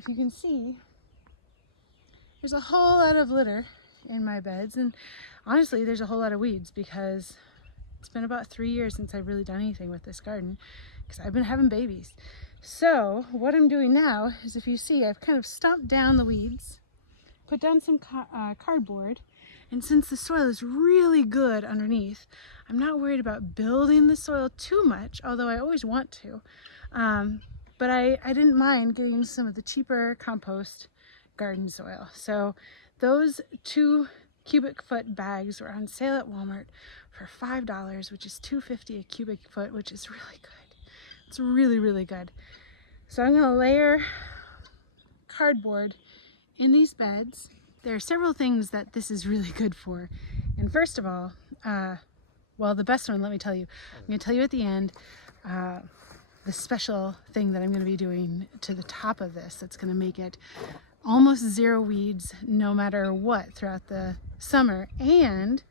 if you can see, there's a whole lot of litter in my beds, and honestly there's a whole lot of weeds because it's been about 3 years since I've really done anything with this garden because I've been having babies. So what I'm doing now is, if you see, I've kind of stomped down the weeds, put down some cardboard, and since the soil is really good underneath, I'm not worried about building the soil too much, although I always want to. But I didn't mind getting some of the cheaper compost garden soil. So those 2 cubic foot bags were on sale at Walmart for $5, which is $2.50 a cubic foot, which is really good. It's really, really good. So I'm gonna layer cardboard in these beds. There are several things that this is really good for. And first of all, well, the best one, let me tell you. I'm gonna tell you at the end, the special thing that I'm gonna be doing to the top of this that's gonna make it almost zero weeds no matter what throughout the summer, and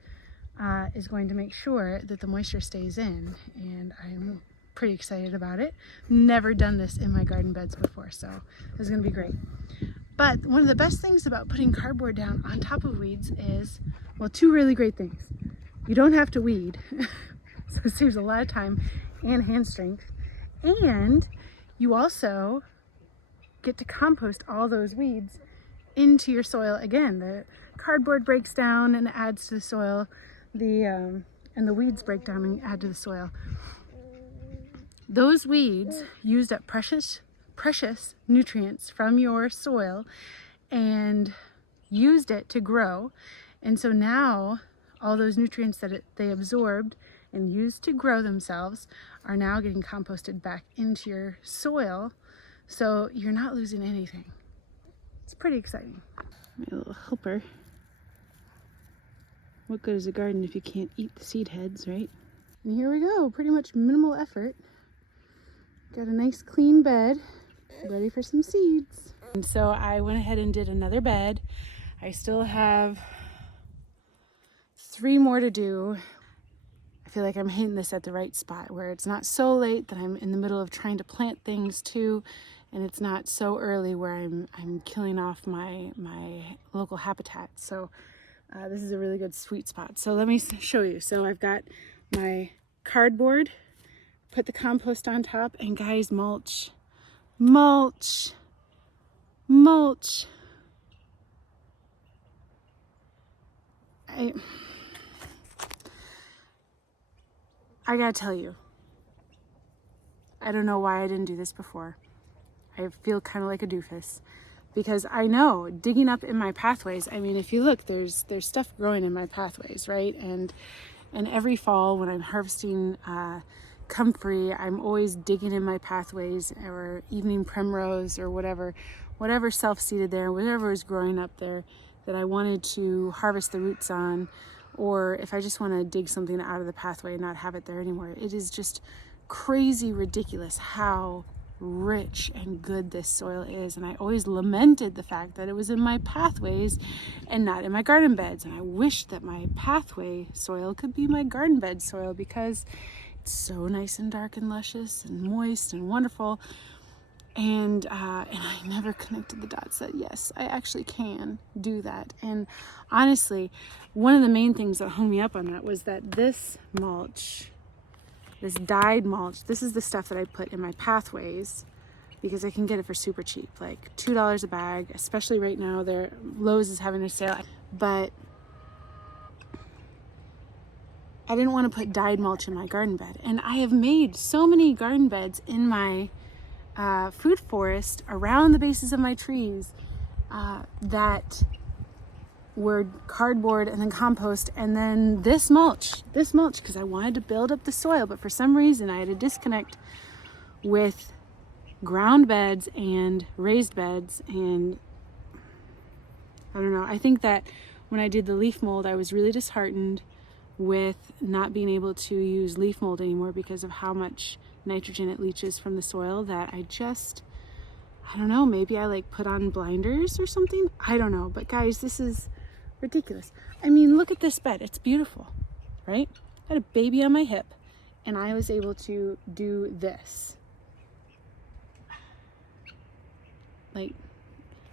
is going to make sure that the moisture stays in, and I'm pretty excited about it. Never done this in my garden beds before, so this is gonna be great. But one of the best things about putting cardboard down on top of weeds is, well, 2 really great things. You don't have to weed, so it saves a lot of time and hand strength, and you also get to compost all those weeds into your soil again. The cardboard breaks down and adds to the soil, and the weeds break down and add to the soil. Those weeds used up precious nutrients from your soil and used it to grow, and so now all those nutrients that they absorbed and used to grow themselves are now getting composted back into your soil, so you're not losing anything. It's pretty exciting. My little helper. What good is a garden if you can't eat the seed heads, right? And here we go, pretty much minimal effort. Got a nice clean bed, ready for some seeds. And so I went ahead and did another bed. I still have 3 more to do. I feel like I'm hitting this at the right spot where it's not so late that I'm in the middle of trying to plant things too, and it's not so early where I'm killing off my local habitat. So this is a really good sweet spot. So let me show you. So I've got my cardboard, put the compost on top, and guys, mulch. I gotta tell you, I don't know why I didn't do this before. I feel kind of like a doofus because I know digging up in my pathways, I mean, if you look, there's stuff growing in my pathways, right? And every fall when I'm harvesting comfrey, I'm always digging in my pathways, or evening primrose, or whatever self-seeded there, whatever is growing up there that I wanted to harvest the roots on, or if I just want to dig something out of the pathway and not have it there anymore. It is just crazy ridiculous how rich and good this soil is, and I always lamented the fact that it was in my pathways and not in my garden beds, and I wish that my pathway soil could be my garden bed soil because it's so nice and dark and luscious and moist and wonderful. And I never connected the dots that yes, I actually can do that. And honestly, one of the main things that hung me up on that was that this mulch, this dyed mulch, this is the stuff that I put in my pathways because I can get it for super cheap, like $2 a bag, especially right now. Lowe's is having a sale, but I didn't want to put dyed mulch in my garden bed. And I have made so many garden beds in my food forest around the bases of my trees that were cardboard and then compost and then this mulch because I wanted to build up the soil, but for some reason I had a disconnect with ground beds and raised beds, and I don't know, I think that when I did the leaf mold I was really disheartened with not being able to use leaf mold anymore because of how much nitrogen it leaches from the soil, that I don't know, maybe I like put on blinders or something, I don't know. But guys, this is ridiculous. I mean, look at this bed, it's beautiful, right? I had a baby on my hip and I was able to do this. Like,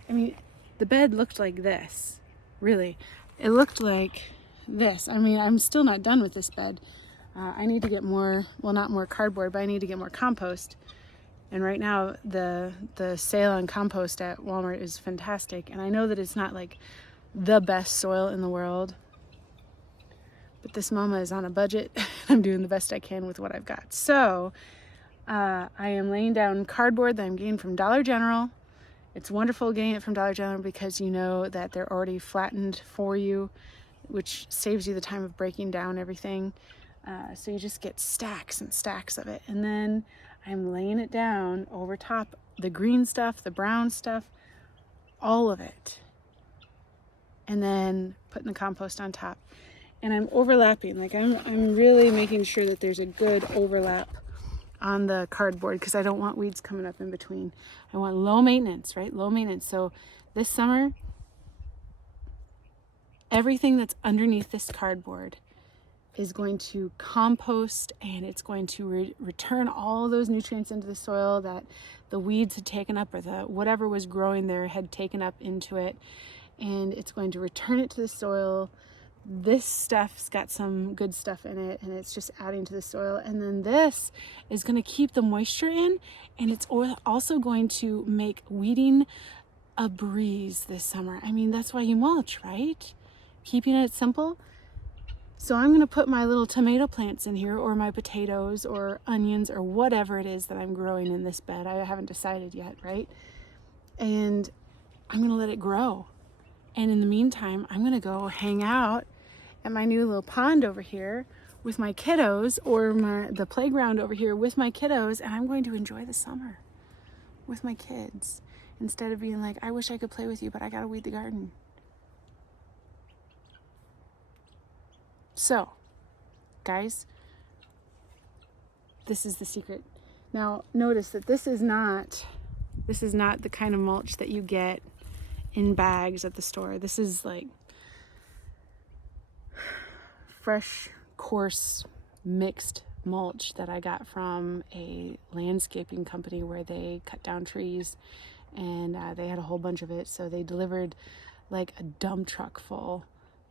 I mean, the bed looked like this, really. It looked like this. I mean, I'm still not done with this bed. I need to get more, well, not more cardboard, but I need to get more compost. And right now, the sale on compost at Walmart is fantastic. And I know that it's not like the best soil in the world, but this mama is on a budget. I'm doing the best I can with what I've got. So I am laying down cardboard that I'm getting from Dollar General. It's wonderful getting it from Dollar General because you know that they're already flattened for you, which saves you the time of breaking down everything. So you just get stacks and stacks of it. And then I'm laying it down over top the green stuff, the brown stuff, all of it. And then putting the compost on top. And I'm overlapping, like I'm really making sure that there's a good overlap on the cardboard because I don't want weeds coming up in between. I want low maintenance, right? Low maintenance. So this summer, everything that's underneath this cardboard is going to compost, and it's going to return all those nutrients into the soil that the weeds had taken up, or the whatever was growing there had taken up into it, and it's going to return it to the soil. This stuff's got some good stuff in it, and it's just adding to the soil. And then this is going to keep the moisture in, and it's also going to make weeding a breeze this summer. I mean, that's why you mulch, right? Keeping it simple. So I'm going to put my little tomato plants in here, or my potatoes or onions or whatever it is that I'm growing in this bed. I haven't decided yet, right? And I'm going to let it grow. And in the meantime, I'm going to go hang out at my new little pond over here with my kiddos, or the playground over here with my kiddos, and I'm going to enjoy the summer with my kids instead of being like, I wish I could play with you, but I got to weed the garden. So, guys, this is the secret. Now, notice that this is not the kind of mulch that you get in bags at the store. This is like fresh, coarse, mixed mulch that I got from a landscaping company where they cut down trees, and they had a whole bunch of it. So they delivered like a dump truck full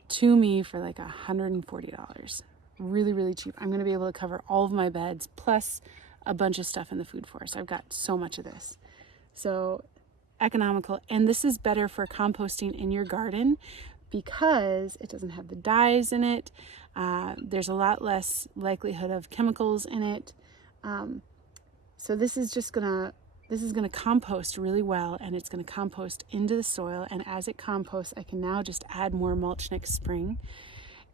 to me for like $140. Really, really cheap. I'm going to be able to cover all of my beds plus a bunch of stuff in the food forest. I've got so much of this. So economical. And this is better for composting in your garden because it doesn't have the dyes in it. There's a lot less likelihood of chemicals in it. So this is going to compost really well, and it's going to compost into the soil. And as it composts, I can now just add more mulch next spring.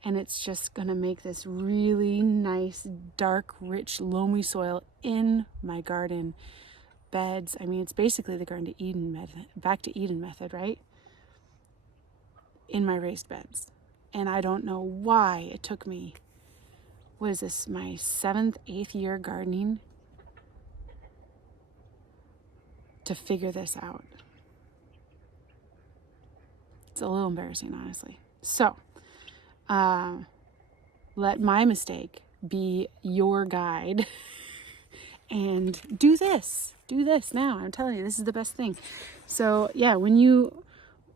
And it's just going to make this really nice, dark, rich, loamy soil in my garden beds. I mean, it's basically the Garden to Eden method, back to Eden method, right? In my raised beds. And I don't know why it took me, what is this, my 7th, 8th year gardening to figure this out. It's a little embarrassing, honestly. So, let my mistake be your guide and do this now. I'm telling you, this is the best thing. So yeah,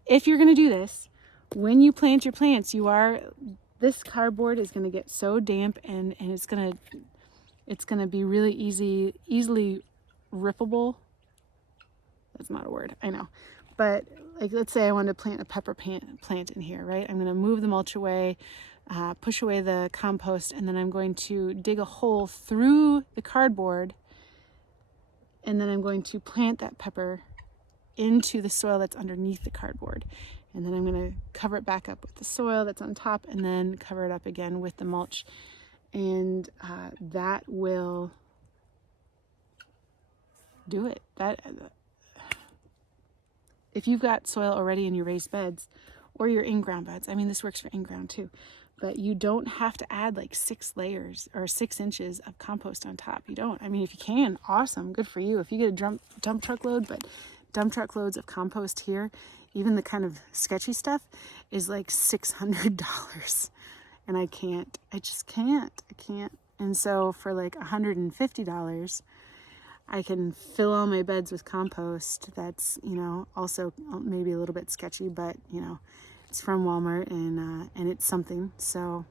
if you're going to do this, when you plant your plants, this cardboard is going to get so damp, and it's going to be really easily rippable. That's not a word, I know. But like, let's say I wanted to plant a pepper plant in here, right? I'm going to move the mulch away, push away the compost, and then I'm going to dig a hole through the cardboard, and then I'm going to plant that pepper into the soil that's underneath the cardboard. And then I'm going to cover it back up with the soil that's on top, and then cover it up again with the mulch. And that will do it. If you've got soil already in your raised beds or your in-ground beds, I mean, this works for in-ground too, but you don't have to add like 6 layers or 6 inches of compost on top. You don't. I mean, if you can, awesome, good for you. If you get a dump truck load, but dump truck loads of compost here, even the kind of sketchy stuff, is like $600. And I just can't. And so for like $150, I can fill all my beds with compost. That's, you know, also maybe a little bit sketchy, but you know, it's from Walmart and it's something. So,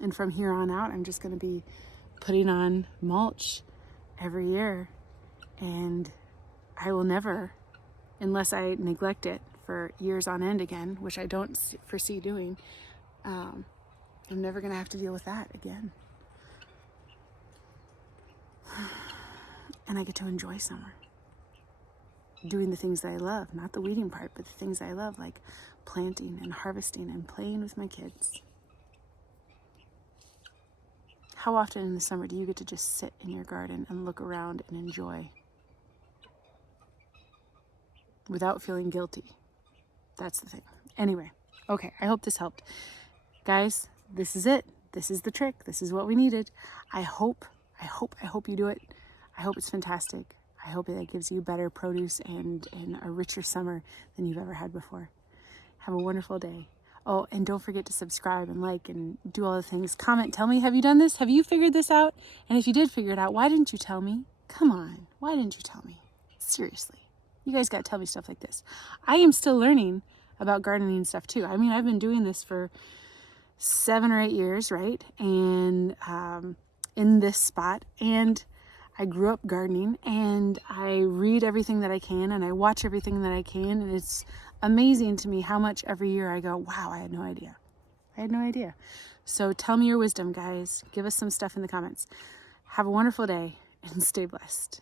and from here on out, I'm just going to be putting on mulch every year, and I will never, unless I neglect it for years on end again, which I don't foresee doing, I'm never going to have to deal with that again. And I get to enjoy summer. Doing the things that I love, not the weeding part, but the things I love, like planting and harvesting and playing with my kids. How often in the summer do you get to just sit in your garden and look around and enjoy without feeling guilty? That's the thing. Anyway, okay, I hope this helped. Guys, this is it. This is the trick. This is what we needed. I hope you do it. I hope it's fantastic. I hope that gives you better produce and a richer summer than you've ever had before. Have a wonderful day. Oh, and don't forget to subscribe and like and do all the things. Comment, tell me, have you done this? Have you figured this out? And if you did figure it out, why didn't you tell me? Come on, why didn't you tell me? Seriously, you guys got to tell me stuff like this. I am still learning about gardening stuff too. I mean, I've been doing this for 7 or 8 years, right? And in this spot, and I grew up gardening, and I read everything that I can, and I watch everything that I can, and it's amazing to me how much every year I go, wow, I had no idea. I had no idea. So tell me your wisdom, guys. Give us some stuff in the comments. Have a wonderful day and stay blessed.